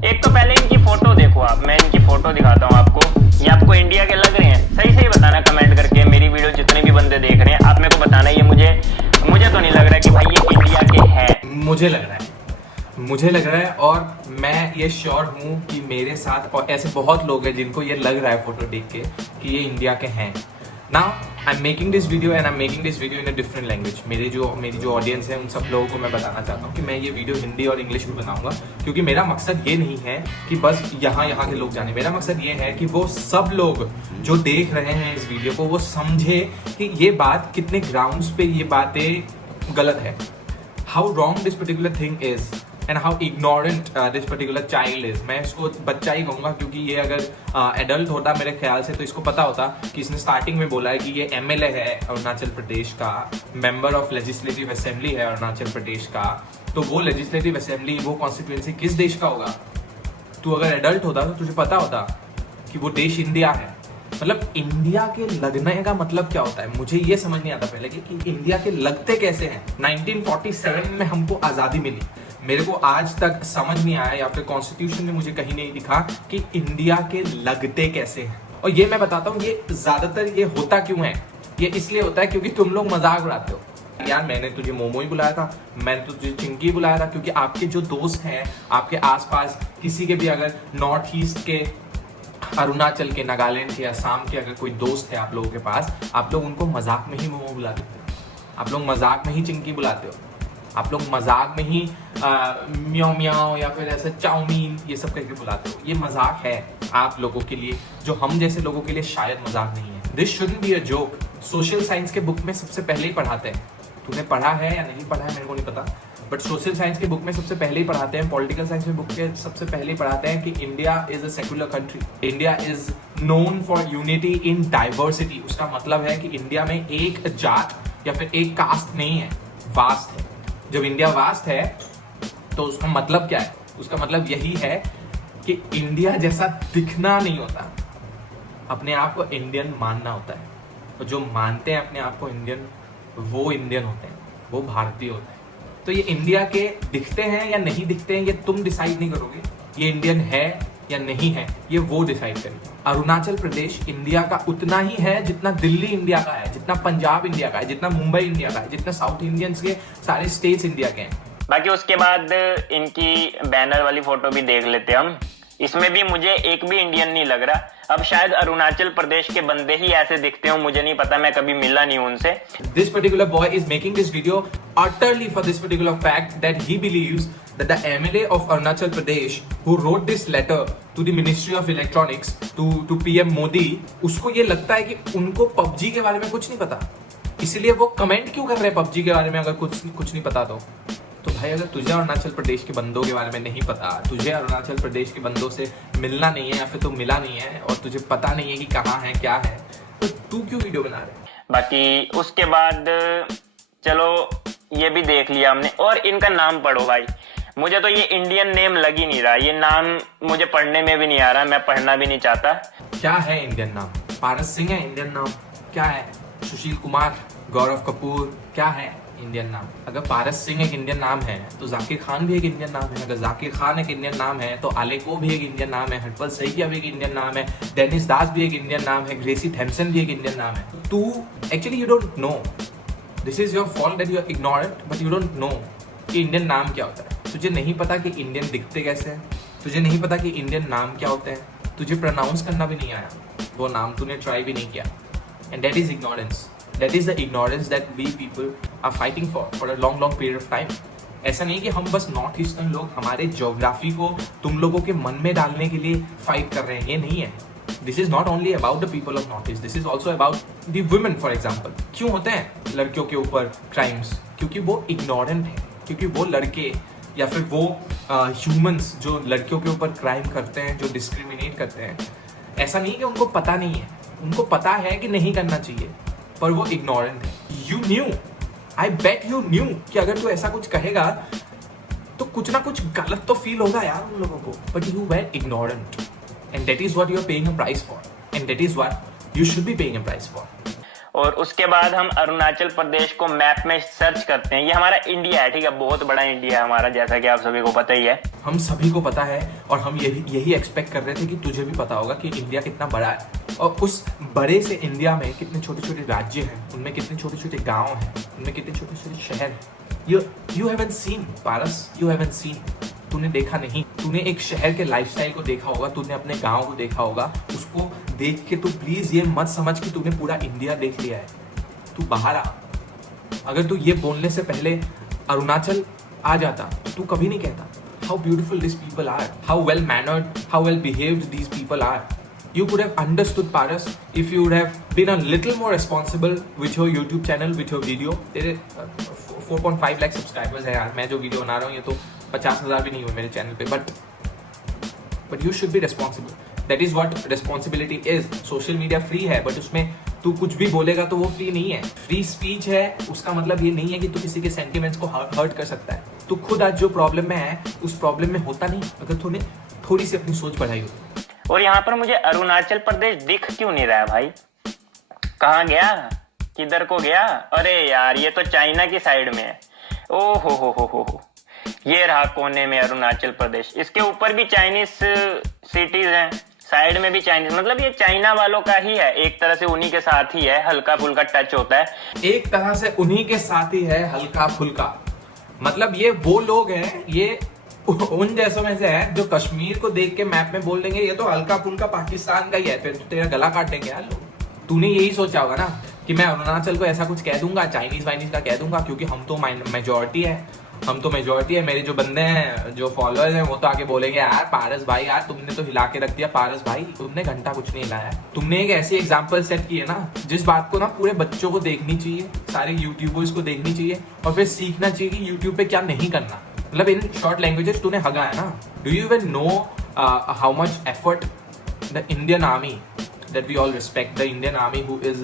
एक तो पहले इनकी फोटो देखो आप, मैं इनकी फोटो दिखाता हूँ आपको। ये आपको इंडिया के लग रहे हैं? सही सही बताना कमेंट करके। मेरी वीडियो जितने भी बंदे देख रहे हैं आप मेरे को बताना, ये मुझे तो नहीं लग रहा कि भाई ये इंडिया के हैं। मुझे लग रहा है और मैं ये श्योर हूँ कि मेरे साथ और ऐसे बहुत लोग हैं जिनको ये लग रहा है फोटो देख के कि ये इंडिया के हैं। Now I am making this video and I am making this video in a different language. मेरी जो ऑडियंस है उन सब लोगों को मैं बताना चाहता हूँ कि मैं ये वीडियो हिंदी और इंग्लिश में बनाऊंगा, क्योंकि मेरा मकसद ये नहीं है कि बस यहाँ के लोग जाने। मेरा मकसद ये है कि वो सब लोग जो देख रहे हैं इस वीडियो को वो समझे कि ये बात कितने ग्राउंड्स पे ये बातें गलत है, how wrong this particular thing is and how ignorant this particular child is. मैं इसको बच्चा ही कहूंगा, क्योंकि ये अगर एडल्ट होता मेरे ख्याल से तो इसको पता होता कि इसने स्टार्टिंग में बोला है कि ये एमएलए है अरुणाचल प्रदेश का, मेंबर ऑफ लेजिस्लेटिव असेंबली है अरुणाचल प्रदेश का। तो वो लेजिस्लेटिव असेंबली, वो कॉन्स्टिट्यूएंसी किस देश का होगा? तू अगर एडल्ट होता तो तुझे पता होता कि वो देश इंडिया है। मतलब इंडिया के लगने का मतलब क्या होता है, मुझे ये समझ नहीं आता पहले कि इंडिया के लगते कैसे हैं। 1947 में हमको आजादी मिली, मेरे को आज तक समझ नहीं आया या फिर कॉन्स्टिट्यूशन में मुझे कहीं नहीं दिखा कि इंडिया के लगते कैसे हैं। और ये मैं बताता हूँ, ये ज्यादातर ये होता क्यों है। ये इसलिए होता है क्योंकि तुम लोग मजाक उड़ाते हो। यार मैंने तुझे मोमो ही बुलाया था, मैंने तुझे चिंकी बुलाया था, क्योंकि आपके जो दोस्त हैं आपके आसपास किसी के भी अगर नॉर्थ ईस्ट के, अरुणाचल के, नागालैंड के, असम के अगर कोई दोस्त है आप लोगों के पास, आप लोग उनको मजाक में ही मोमो बुला देते हो, आप लोग मजाक में ही चिंकी बुलाते हो, आप लोग मजाक में ही म्याओ म्याओ या फिर ऐसे चाउमीन ये सब करके बुलाते हो। ये मजाक है आप लोगों के लिए, जो हम जैसे लोगों के लिए शायद मजाक नहीं है। This shouldn't be a joke. Social science के बुक में सबसे पहले ही पढ़ाते हैं, तूने पढ़ा है या नहीं पढ़ा है मेरे को नहीं पता, बट सोशल साइंस के बुक में सबसे पहले ही पढ़ाते हैं, पॉलिटिकल साइंस में बुक के सबसे पहले ही पढ़ाते हैं कि India is a secular country, India is known for unity in diversity. उसका मतलब है कि इंडिया में एक जात या फिर एक कास्ट नहीं है, वास्ट है। जब इंडिया वास्ट है तो उसका मतलब क्या है? उसका मतलब यही है कि इंडिया जैसा दिखना नहीं होता, अपने आप को इंडियन मानना होता है। और जो मानते हैं अपने आप को इंडियन, वो इंडियन होते हैं, वो भारतीय होते हैं। तो ये इंडिया के दिखते हैं या नहीं दिखते हैं ये तुम डिसाइड नहीं करोगे, ये इंडियन है या नहीं है ये वो डिसाइड करेंगे। अरुणाचल प्रदेश इंडिया का उतना ही है जितना दिल्ली इंडिया का है, जितना पंजाब इंडिया का है, जितना मुंबई इंडिया का है, जितना साउथ इंडियंस के सारे स्टेट्स इंडिया के हैं। बाकी उसके बाद इनकी बैनर वाली फोटो भी देख लेते हम। इसमें भी मुझे एक भी इंडियन नहीं लग रहा। अब शायद अरुणाचल प्रदेश के बंदे ही ऐसे दिखते हो, मुझे नहीं पता, मैं कभी मिला नहीं उनसे। This particular boy is making this video utterly for this particular fact that he believes that the MLA of Arunachal Pradesh who wrote this letter to the Ministry of Electronics to PM Modi, उसको ये लगता है कि उनको PUBG के बारे में कुछ नहीं पता, इसलिए वो कमेंट क्यों कर रहे हैं पबजी के बारे में अगर कुछ नहीं पता तो भाई अगर तुझे अरुणाचल प्रदेश के बंदों के बारे में नहीं पता, तुझे अरुणाचल प्रदेश के बंदों से मिलना नहीं है या फिर तू मिला नहीं है और तुझे पता नहीं है कि कहाँ है क्या है, तो तू क्यों वीडियो बना रहे? बाकी उसके बाद चलो ये भी देख लिया हमने। और इनका नाम पढ़ो भाई, मुझे तो ये इंडियन नेम लग ही नहीं रहा, ये नाम मुझे पढ़ने में भी नहीं आ रहा, मैं पढ़ना भी नहीं चाहता। क्या है इंडियन नाम? पारस सिंह है इंडियन नाम? क्या है? सुशील कुमार, गौरव कपूर, क्या है इंडियन नाम? अगर पारस सिंह एक इंडियन नाम है तो जाकिर खान भी एक इंडियन नाम है। अगर जाकिर खान एक इंडियन नाम है तो आलेको भी एक इंडियन नाम है, हटपल सईकिया भी एक इंडियन नाम है, डेनिस दास भी एक इंडियन नाम है, ग्रेसी थैम्पसन भी एक इंडियन नाम है। तू actually you don't know, this is your fault that you are ignorant, but you don't know कि इंडियन नाम क्या होता है। तुझे नहीं पता कि इंडियन दिखते कैसे हैं, तुझे नहीं पता कि इंडियन नाम क्या होते हैं, तुझे प्रोनाउंस करना भी नहीं आया, वो नाम तूने ट्राई भी नहीं किया, and that is ignorance. That is the ignorance that we people are fighting for a long period of time. ऐसा नहीं कि हम बस नॉर्थ ईस्टर्न लोग हमारे ज्योग्राफी को तुम लोगों के मन में डालने के लिए फाइट कर रहे हैं, ये नहीं है। This is not only about the people of north east, this is also about the women for example. क्यों होते हैं लड़कियों के ऊपर क्राइम्स? क्योंकि वो इग्नोरेंट है, क्योंकि वो लड़के या फिर वो ह्यूमंस जो लड़कियों के ऊपर क्राइम करते हैं, जो डिस्क्रिमिनेट करते हैं, ऐसा नहीं कि उनको पता नहीं है, उनको पता है कि नहीं करना चाहिए पर वो इग्नोरेंट है। You new, I bet you new कि अगर तू ऐसा कुछ कहेगा तो कुछ ना कुछ गलत तो फील होगा यार उन लोगों को, but you were ignorant and that is what you are paying a price for, and that is what you should be paying a price for. और उसके बाद हम अरुणाचल प्रदेश को मैप में सर्च करते हैं। ये हमारा इंडिया है, ठीक है, बहुत बड़ा इंडिया है हमारा, जैसा कि आप सभी को पता ही है। हम सभी को पता है और हम यही एक्सपेक्ट कर रहे थे कि तुझे भी पता होगा कि इंडिया कितना बड़ा है और उस बड़े से इंडिया में कितने छोटे छोटे राज्य हैं, उनमें कितने छोटे छोटे गांव हैं, उनमें कितने छोटे छोटे शहर हैं। You haven't seen Paras, you haven't seen, तूने देखा नहीं। तूने एक शहर के लाइफस्टाइल को देखा होगा, तूने अपने गांव को देखा होगा। उसको देख के तू प्लीज ये मत समझ कि तूने पूरा इंडिया देख लिया है। तू बाहर आ। अगर तू ये बोलने से पहले अरुणाचल आ जाता तो तू कभी नहीं कहता how beautiful this people are, how well mannered, how well behaved these people are. You could have understood Paras if you would have been a little more responsible with your YouTube channel, with your video. तेरे 4.5 lakh subscribers है यार। मैं जो video बना रहा हूँ ये तो 50,000 भी नहीं हुए मेरे चैनल पे, but you should be responsible. That is what responsibility is. Social media free है, बट उसमें तू कुछ भी बोलेगा तो वो फ्री नहीं है। फ्री स्पीच है, उसका मतलब ये नहीं है कि तू किसी के सेंटिमेंट्स को हर्ट कर सकता है। तू खुद आज जो प्रॉब्लम में है उस प्रॉब्लम में होता नहीं अगर तूने थोड़ी सी अपनी सोच बढ़ाई होती। और यहाँ पर मुझे अरुणाचल प्रदेश दिख क्यों नहीं रहा है भाई? कहाँ गया, किधर को गया? अरे यार ये तो चाइना की साइड में है। ओ हो, ये रहा कोने में अरुणाचल प्रदेश। इसके ऊपर भी चाइनीज सिटीज हैं, साइड में भी चाइनीज, मतलब ये चाइना वालों का ही है, एक तरह से उन्हीं के साथ ही है, हल्का फुल्का टच होता है। एक तरह से उन्हीं के साथ ही है, हल्का फुल्का, मतलब ये वो लोग हैं, ये उन जैसों में से है जो कश्मीर को देख के मैप में बोल देंगे ये तो हल्का फुल्का पाकिस्तान का ही है, फिर तो तेरा गला काटेंगे यार लोग। तूने यही सोचा होगा ना कि मैं अरुणाचल को ऐसा कुछ कह दूंगा, चाइनीज वाइनीज का कह दूंगा, क्योंकि हम तो मेजोरिटी है, मेरे जो बंदे हैं, जो फॉलोअर्स हैं, वो तो आके बोलेंगे यार पारस भाई, यार तुमने तो हिला के रख दिया पारस भाई, तुमने घंटा कुछ नहीं हिलाया। तुमने एक ऐसी एग्जाम्पल सेट की है ना जिस बात को ना पूरे बच्चों को देखनी चाहिए, सारे यूट्यूबर्स को देखनी चाहिए और फिर सीखना चाहिए कि यूट्यूब पे क्या नहीं करना। मतलब इन शॉर्ट लैंग्वेजेस तूने हगा है ना। Do you even know how much effort the Indian army that we all respect, the Indian army who is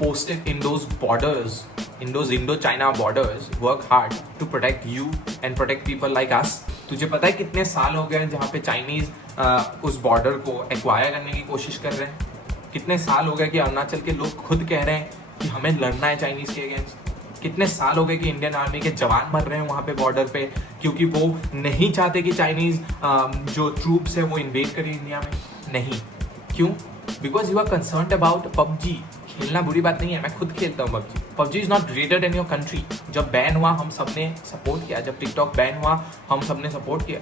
posted in those borders, in those Indo-China borders, work hard to protect you and protect people like us. तुझे पता है कितने साल हो गए हैं जहाँ पे चाइनीज उस बॉर्डर को एक्वायर करने की कोशिश कर रहे हैं? कितने साल हो गए कि अरुणाचल के लोग खुद कह रहे हैं कि हमें लड़ना है चाइनीज के अगेंस्ट? कितने साल हो गए कि इंडियन आर्मी के जवान मर रहे हैं वहाँ पे बॉर्डर पे, क्योंकि वो नहीं चाहते कि चाइनीज जो ट्रूप्स है वो इन्वेड करें इंडिया में? नहीं, क्यों? Because you are concerned about PUBG. खेलना बुरी बात नहीं है, मैं खुद खेलता हूँ PUBG. PUBG is not rated in your country. जब बैन हुआ हम सबने सपोर्ट किया, जब टिकटॉक बैन हुआ हम सबने सपोर्ट किया,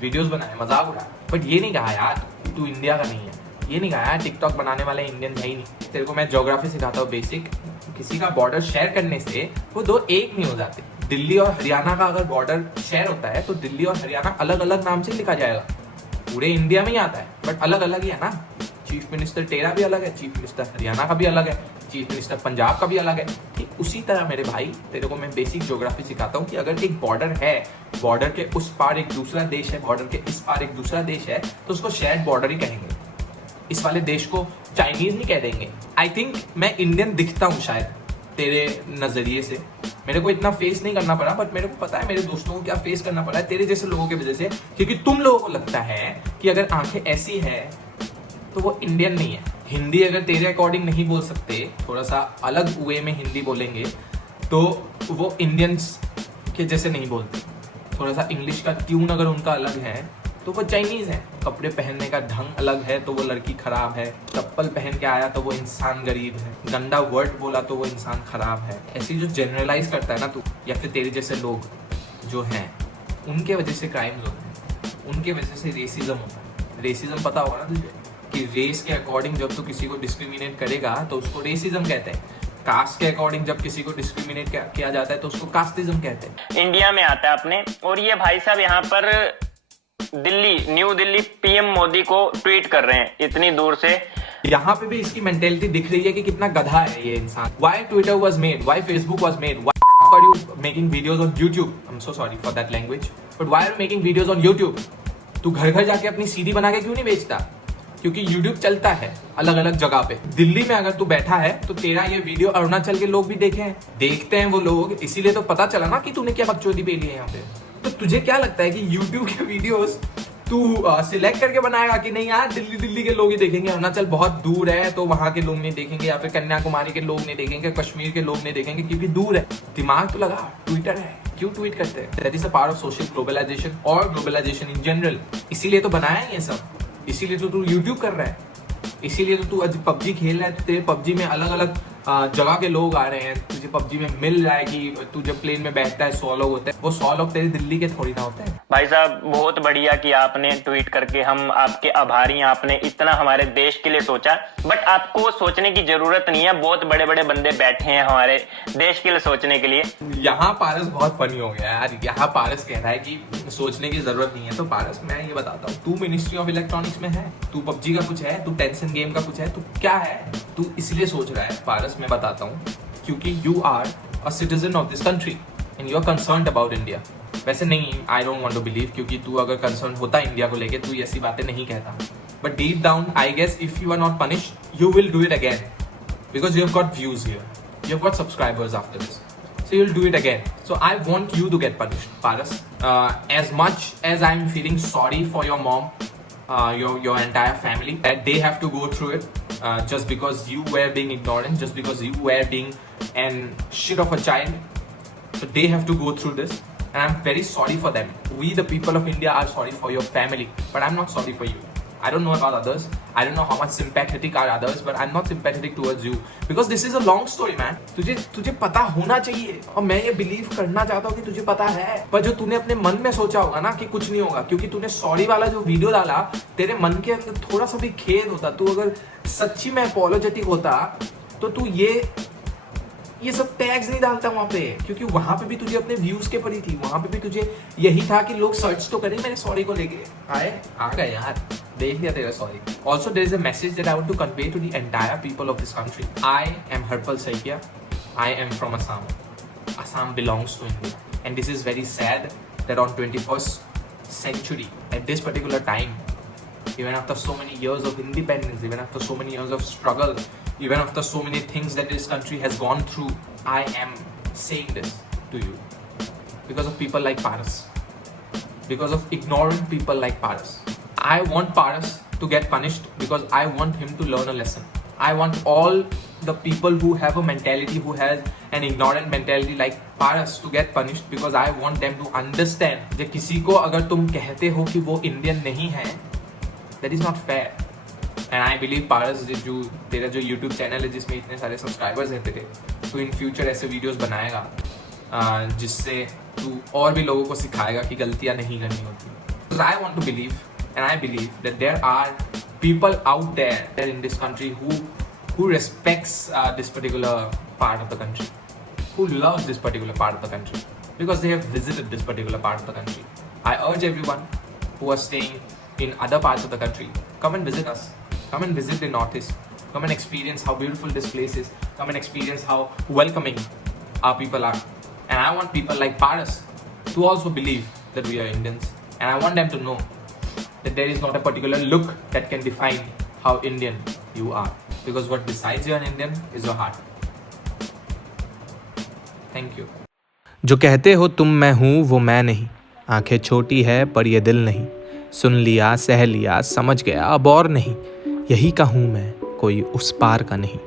वीडियोस बनाए, मजाक उड़ाया, बट ये नहीं कहा यार तू इंडिया का नहीं है, ये नहीं कहा यार टिकटॉक बनाने वाले इंडियन है ही नहीं। तेरे को मैं ज्योग्राफी सिखाता हूँ बेसिक। किसी का बॉर्डर शेयर करने से वो दो एक नहीं हो जाते। दिल्ली और हरियाणा का अगर बॉर्डर शेयर होता है तो दिल्ली और हरियाणा अलग अलग नाम से लिखा जाएगा। पूरे इंडिया में ही आता है बट अलग अलग ही है ना। चीफ मिनिस्टर तेरा भी अलग है, चीफ मिनिस्टर हरियाणा का भी अलग है, चीफ मिनिस्टर पंजाब का भी अलग है। ठीक उसी तरह मेरे भाई तेरे को मैं बेसिक ज्योग्राफी सिखाता हूँ कि अगर एक बॉर्डर है, बॉर्डर के उस पार एक दूसरा देश है, बॉर्डर के इस पार एक दूसरा देश है, तो उसको शेयर्ड बॉर्डर ही कहेंगे। इस वाले देश को चाइनीज नहीं कह देंगे। आई थिंक मैं इंडियन दिखता हूँ शायद तेरे नजरिए से। मेरे को इतना फेस नहीं करना पड़ा, बट मेरे को पता है मेरे दोस्तों को क्या फेस करना पड़ा है तेरे जैसे लोगों की वजह से, क्योंकि तुम लोगों को लगता है कि अगर आंखें ऐसी है तो वो इंडियन नहीं है। हिंदी अगर तेरे अकॉर्डिंग नहीं बोल सकते, थोड़ा सा अलग वे में हिंदी बोलेंगे तो वो इंडियंस के जैसे नहीं बोलते। थोड़ा सा इंग्लिश का ट्यून अगर उनका अलग है तो वो चाइनीज है। कपड़े पहनने का ढंग अलग है तो वो लड़की खराब है। चप्पल पहन के आया तो वो इंसान गरीब है। गंदा वर्ड बोला तो वो इंसान खराब है। ऐसी जो जनरलाइज करता है ना तू, या फिर तेरे जैसे लोग जो हैं, उनके वजह से क्राइम्स होते हैं, उनके वजह से रेसिज्म होता है। रेसिज्म पता होगा ना तुझे कि रेस के अकॉर्डिंग जब तू किसी को डिस्क्रिमिनेट करेगा तो उसको रेसिज्म कहते हैं। कास्ट के अकॉर्डिंग जब किसी को डिस्क्रिमिनेट किया जाता है तो उसको कास्टिज्म कहते हैं। इंडिया में आता है अपने, और ये भाई साहब यहाँ पर दिल्ली, न्यू दिल्ली पीएम मोदी को ट्वीट कर रहे हैं इतनी दूर से। यहाँ पे भी इसकी मेंटेलिटी दिख रही है कि कितना गधा है ये इंसान। Why Twitter was made? Why Facebook was made? Why are you making videos on YouTube? I'm so sorry for that language. But why are you making videos on YouTube? तू घर घर जाके अपनी सीडी बना के क्यों नहीं बेचता? क्योंकि YouTube चलता है अलग अलग जगह पे। दिल्ली में अगर तू बैठा है तो तेरा ये वीडियो अरुणाचल के लोग भी देखे हैं, देखते हैं वो लोग, इसीलिए तो पता चला ना कि तूने क्या बकचोदी पेली है यहाँ पे। तो तुझे क्या लगता है कि YouTube के वीडियोस तू सिलेक्ट करके बनाएगा कि नहीं यार दिल्ली के लोग ही देखेंगे, अरुणाचल बहुत दूर है तो वहां के लोग नहीं देखेंगे, या फिर कन्याकुमारी के लोग नहीं देखेंगे, कश्मीर के लोग नहीं देखेंगे क्योंकि दूर है। दिमाग तो लगा, ट्विटर है, क्यों ट्वीट करते हैं? That is a part of social globalization और ग्लोबलाइजेशन इन जनरल। इसीलिए तो बनाया है ये सब, इसीलिए तो तू यूट्यूब कर रहा है, इसीलिए तो तू पबजी खेल रहा है। तो तेरे पबजी में अलग अलग जगह के लोग आ रहे हैं, तुझे पबजी में मिल रहा है कि तू जब प्लेन में बैठता है 100 लोग होते हैं, वो 100 लोग तेरे दिल्ली के थोड़ी ना होते हैं। भाई साहब बहुत बढ़िया कि आपने ट्वीट करके, हम आपके आभारी हैं, आपने इतना हमारे देश के लिए सोचा। बट आपको सोचने की जरूरत नहीं है, बहुत बड़े बड़े बंदे बैठे हैं हमारे देश के लिए सोचने के लिए। यहाँ पारस बहुत फनी हो गया यार। यहाँ पारस कह रहा है कि सोचने की जरूरत नहीं है। तो पारस मैं ये बताता हूँ, तू मिनिस्ट्री ऑफ इलेक्ट्रॉनिक्स में है, तू पबजी का कुछ है, तू टेंशन गेम का कुछ है, तू क्या है? तू इसलिए सोच रहा है पारस, मैं बताता हूँ, क्योंकि you are a citizen of this country and you are concerned about India. वैसे नहीं, I don't want to believe, क्योंकि तू अगर कंसर्न होता इंडिया को लेके तू ऐसी बातें नहीं कहता। But deep down I guess if you are not punished you will do it again, because you have got views here, you have got subscribers after this, so you'll do it again. So I want you to get punished, Paras. As much as I'm feeling sorry for your mom, your entire family, that they have to go through it just because you were being ignorant, just because you were being an shit of a child. So they have to go through this, and I'm very sorry for them. We, the people of India, are sorry for your family, but I'm not sorry for you. I don't know about others. I don't know how much sympathetic are others, but I'm not sympathetic towards you because this is a long story, man. तुझे पता होना चाहिए, और मैं ये believe करना चाहता हूँ कि तुझे पता है। पर जो तूने अपने मन में सोचा होगा ना कि कुछ नहीं होगा, क्योंकि तूने सॉरी वाला जो वीडियो डाला, तेरे मन के अंदर थोड़ा सा भी खेद होता, तू अगर सच्ची में अपोलोजेटिक होता तो तू ये सब टैग्स नहीं डालता वहां पे, क्योंकि वहां पे भी तुझे अपने व्यूज के पड़ी थी, वहां पे भी तुझे यही था कि लोग सर्च तो करें मेरे सॉरी को लेके। आ गए यार, देख लिया तेरा sorry. Also there is a message that I want to convey to the entire people of this country. I am Harpal Saikia. I am from Assam. Assam belongs to India, and this is very sad that on 21st century, at this particular time, even after so many years of independence, even after so many years of struggle, even after so many things that this country has gone through, I am saying this to you because of people like Paras, because of ignorant people like Paras. I want Paras to get punished because I want him to learn a lesson. I want all the people who have a mentality, who has an ignorant mentality like Paras, to get punished because I want them to understand that किसी को अगर तुम कहते हो कि वो Indian नहीं है, that is not fair. And I believe Paras, जो तेरा जो YouTube चैनल है जिसमें इतने सारे सब्सक्राइबर्स हैं तेरे, तो इन फ्यूचर ऐसे वीडियोस बनाएगा जिससे तू और भी लोगों को सिखाएगा कि गलतियाँ नहीं करनी होती। Because I want to believe, and I believe that there are people out there in this country who respects this particular part of the country, who loves this particular part of the country because they have visited this particular part of the country. I urge everyone who are staying in other parts of the country, come and visit us. Come and visit the Northeast. Come and experience how beautiful this place is. Come and experience how welcoming our people are. And I want people like Paras to also believe that we are Indians. And I want them to know that there is not a particular look that can define how Indian you are. Because what decides you are an Indian is your heart. Thank you. जो कहते हो तुम मैं हूँ वो मैं नहीं, आंखें छोटी है पर ये दिल नहीं, सुन लिया सह लिया समझ गया अब और नहीं, यही का हूँ मैं कोई उस पार का नहीं।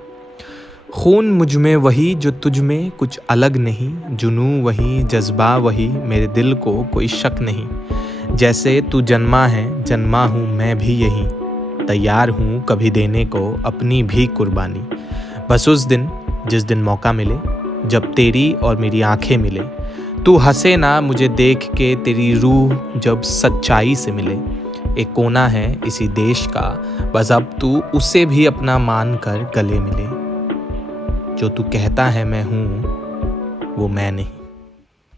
खून मुझ में वही जो तुझ में कुछ अलग नहीं, जुनू वही जज्बा वही मेरे दिल को कोई शक नहीं। जैसे तू जन्मा है जन्मा हूँ मैं भी यही, तैयार हूँ कभी देने को अपनी भी कुर्बानी। बस उस दिन जिस दिन मौका मिले, जब तेरी और मेरी आंखें मिले, तू हंसे ना मुझे देख के, तेरी रूह जब सच्चाई से मिले। एक कोना है इसी देश का, बस अब तू उसे भी अपना मान कर गले मिले। जो तू कहता है मैं हूँ वो मैं नहीं।